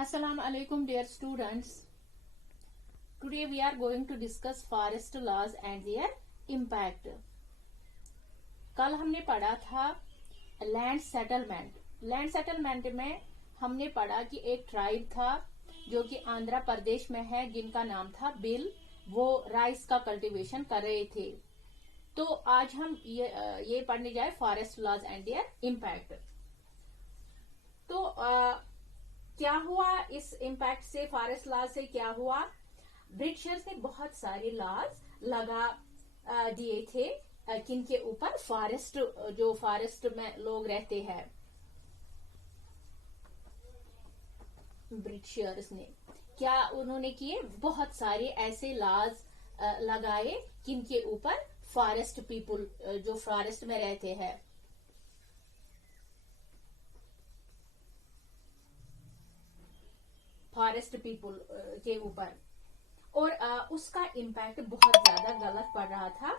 Assalamu alaikum dear students. Today we are going to discuss forest laws and their impact. कल हमने पढ़ा था land settlement. Land settlement में हमने पढ़ा कि एक ट्राइब था जो कि आंध्र प्रदेश में है, जिनका नाम था बिल। वो राइस का कल्टीवेशन कर रहे थे। तो आज हम ये पढ़ने जाए forest laws and their impact. तो क्या हुआ इस इम्पैक्ट से, फॉरेस्ट लॉज से क्या हुआ? ब्रिटिशर्स ने बहुत सारे लॉज लगा दिए थे किनके ऊपर, फॉरेस्ट, जो फॉरेस्ट में लोग रहते हैं। ब्रिटिशर्स ने क्या उन्होंने किए? बहुत सारे ऐसे लॉज लगाए किनके ऊपर, फॉरेस्ट पीपुल जो फॉरेस्ट में रहते हैं। फॉरेस्ट पीपुल के ऊपर। और उसका इम्पैक्ट बहुत ज्यादा गलत पड़ रहा था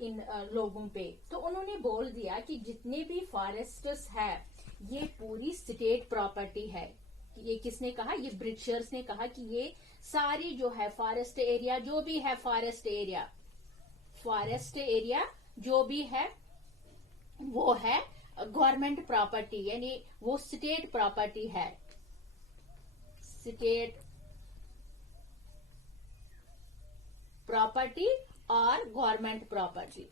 इन लोगों पे। तो उन्होंने बोल दिया कि जितने भी फॉरेस्ट्स है ये पूरी स्टेट प्रॉपर्टी है। ये किसने कहा? ये ब्रिटिशर्स ने कहा कि ये सारी जो है फॉरेस्ट एरिया, जो भी है फॉरेस्ट एरिया जो भी है वो है गवर्नमेंट प्रॉपर्टी, यानी वो स्टेट प्रॉपर्टी है। स्टेट प्रॉपर्टी और गवर्नमेंट प्रॉपर्टी।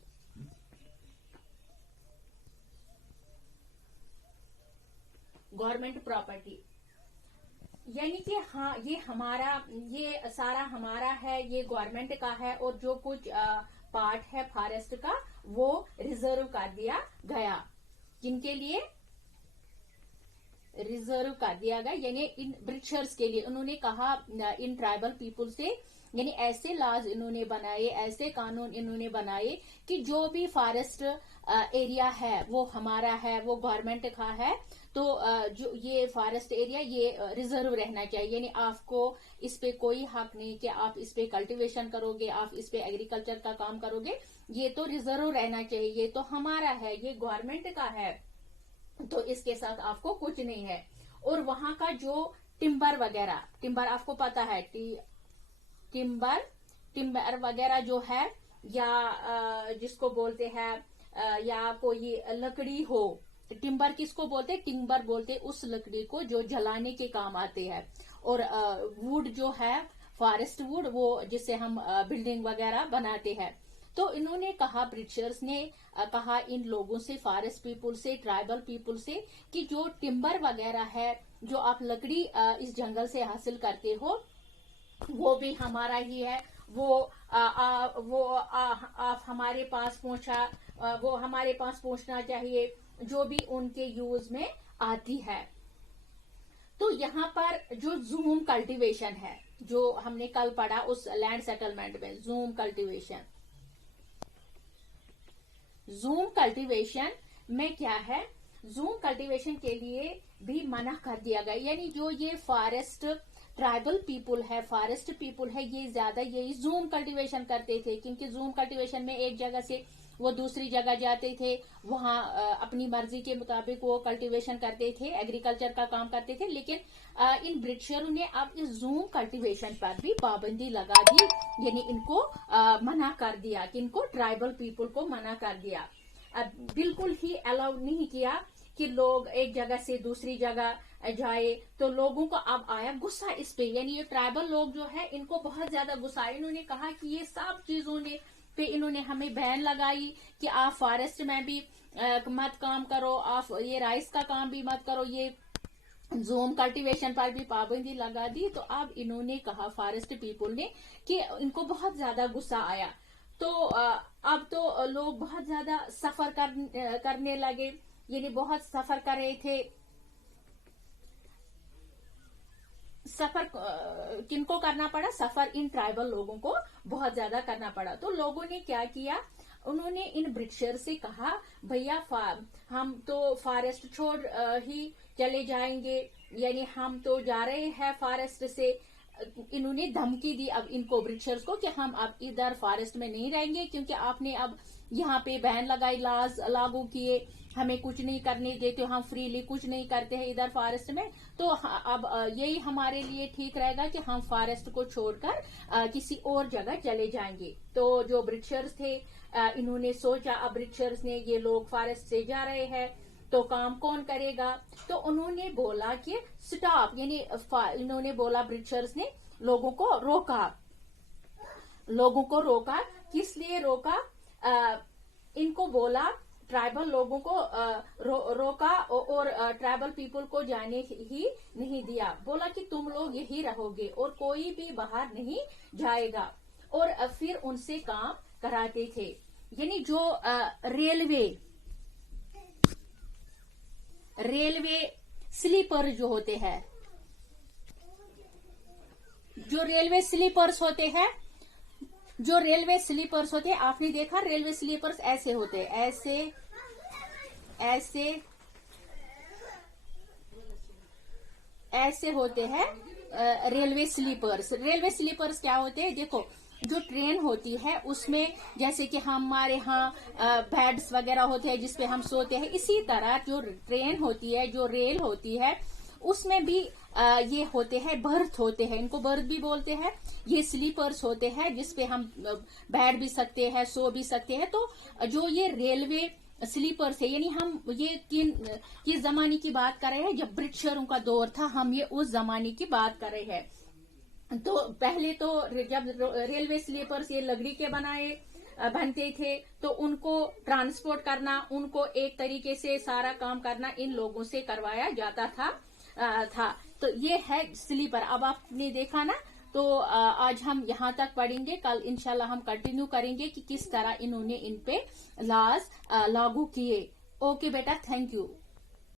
गवर्नमेंट प्रॉपर्टी यानी कि हाँ, ये हमारा, ये सारा हमारा है, ये गवर्नमेंट का है। और जो कुछ पार्ट है फॉरेस्ट का वो रिजर्व कर दिया गया। किनके लिए रिजर्व कर दिया गया? यानी इन ब्रिटिशर्स के लिए। उन्होंने कहा इन ट्राइबल पीपुल से, यानी ऐसे लॉज इन्होंने बनाए, ऐसे कानून इन्होंने बनाए कि जो भी फॉरेस्ट एरिया है वो हमारा है, वो गवर्नमेंट का है। तो जो ये फॉरेस्ट एरिया ये रिजर्व रहना चाहिए, यानी आपको इस पे कोई हक नहीं कि आप इस पे कल्टीवेशन करोगे, आप इस पे एग्रीकल्चर का काम करोगे। ये तो रिजर्व रहना चाहिए, ये तो हमारा है, ये गवर्नमेंट का है, तो इसके साथ आपको कुछ नहीं है। और वहां का जो टिम्बर वगैरह, टिम्बर आपको पता है, टिम्बर वगैरह जो है, या जिसको बोलते हैं या कोई लकड़ी हो, टिम्बर किसको बोलते हैं? टिम्बर बोलते हैं उस लकड़ी को जो जलाने के काम आते हैं। और वुड जो है, फॉरेस्ट वुड, वो जिससे हम बिल्डिंग वगैरह बनाते हैं। तो इन्होंने कहा, ब्रिटिशर्स ने कहा इन लोगों से, फॉरेस्ट पीपुल से, ट्राइबल पीपुल से, कि जो टिम्बर वगैरह है, जो आप लकड़ी इस जंगल से हासिल करते हो, वो भी हमारा ही है। आप हमारे पास वो हमारे पास पहुंचना चाहिए, जो भी उनके यूज में आती है। तो यहाँ पर जो जूम कल्टीवेशन है, जो हमने कल पढ़ा उस लैंड सेटलमेंट में, जूम कल्टीवेशन में क्या है? जूम कल्टीवेशन के लिए भी मना कर दिया गया। यानी जो ये फॉरेस्ट ट्राइबल पीपुल है, फॉरेस्ट पीपुल है, ये ज्यादा यही जूम कल्टीवेशन करते थे। क्योंकि जूम कल्टीवेशन में एक जगह से वो दूसरी जगह जाते थे, वहां अपनी मर्जी के मुताबिक वो कल्टीवेशन करते थे, एग्रीकल्चर का काम करते थे। लेकिन इन ब्रिटिशरों ने अब इस जूम कल्टीवेशन पर भी पाबंदी लगा दी, यानी इनको मना कर दिया, कि इनको ट्राइबल पीपुल को मना कर दिया। बिल्कुल ही अलाउ नहीं किया कि लोग एक जगह से दूसरी जगह जाए। तो लोगों को अब आया गुस्सा इस पे, यानी ये ट्राइबल लोग जो है इनको बहुत ज्यादा गुस्सा। इन्होंने कहा कि ये सब चीजों ने पे इन्होंने हमें बैन लगाई कि आप फॉरेस्ट में भी मत काम करो, आप ये राइस का काम भी मत करो, ये जूम कल्टीवेशन पर भी पाबंदी लगा दी। तो अब इन्होंने कहा, फॉरेस्ट पीपुल ने, कि इनको बहुत ज्यादा गुस्सा आया। तो अब तो लोग बहुत ज्यादा सफर करने लगे, यानी बहुत सफर कर रहे थे। सफर किनको करना पड़ा? सफर इन ट्राइबल लोगों को बहुत ज्यादा करना पड़ा। तो लोगों ने क्या किया? उन्होंने इन ब्रिटिशर से कहा, भैया हम तो फॉरेस्ट छोड़ ही चले जाएंगे, यानी हम तो जा रहे हैं फॉरेस्ट से। इन्होंने धमकी दी अब इनको, ब्रिटिशर्स को, कि हम अब इधर फॉरेस्ट में नहीं रहेंगे, क्योंकि आपने अब यहाँ पे बैन लगाई, लॉज लागू किए, हमें कुछ नहीं करने देते, हम फ्रीली कुछ नहीं करते हैं इधर फॉरेस्ट में। तो अब यही हमारे लिए ठीक रहेगा कि हम फॉरेस्ट को छोड़कर किसी और जगह चले जाएंगे। तो जो ब्रिटिशर्स थे इन्होंने सोचा अब ब्रिटिशर्स ने, ये लोग फॉरेस्ट से जा रहे हैं तो काम कौन करेगा, तो उन्होंने बोला कि स्टॉप, यानी इन्होंने बोला, ब्रिटिशर्स ने लोगों को रोका। किस लिए रोका? इनको बोला, ट्राइबल लोगों को रोका और ट्राइबल पीपल को जाने ही नहीं दिया। बोला कि तुम लोग यही रहोगे और कोई भी बाहर नहीं जाएगा, और फिर उनसे काम कराते थे। यानी जो रेलवे स्लीपर जो होते हैं, जो रेलवे स्लीपर्स होते हैं, आपने देखा रेलवे स्लीपर्स ऐसे होते हैं, ऐसे होते हैं रेलवे स्लीपर्स क्या होते हैं? देखो, जो ट्रेन होती है उसमें जैसे कि हमारे यहाँ बेड्स वगैरह होते हैं जिसपे हम सोते हैं, इसी तरह जो ट्रेन होती है, जो रेल होती है, उसमें भी ये होते हैं, बर्थ होते हैं, इनको बर्थ भी बोलते हैं। ये स्लीपर्स होते हैं जिसपे हम बैठ भी सकते हैं, सो भी सकते हैं। तो जो ये रेलवे स्लीपर्स है, यानी हम ये जमाने की बात कर रहे हैं जब ब्रिटिशरों का दौर था, हम ये उस जमाने की बात कर रहे हैं। तो पहले तो जब रेलवे स्लीपर्स ये लकड़ी के बनते थे, तो उनको ट्रांसपोर्ट करना, उनको एक तरीके से सारा काम करना इन लोगों से करवाया जाता था। तो ये है स्लीपर। अब आपने देखा ना, तो आज हम यहाँ तक पढ़ेंगे, कल इंशाल्लाह हम कंटिन्यू करेंगे कि किस तरह इन्होंने इन पे लॉज लागू किए। ओके बेटा, थैंक यू।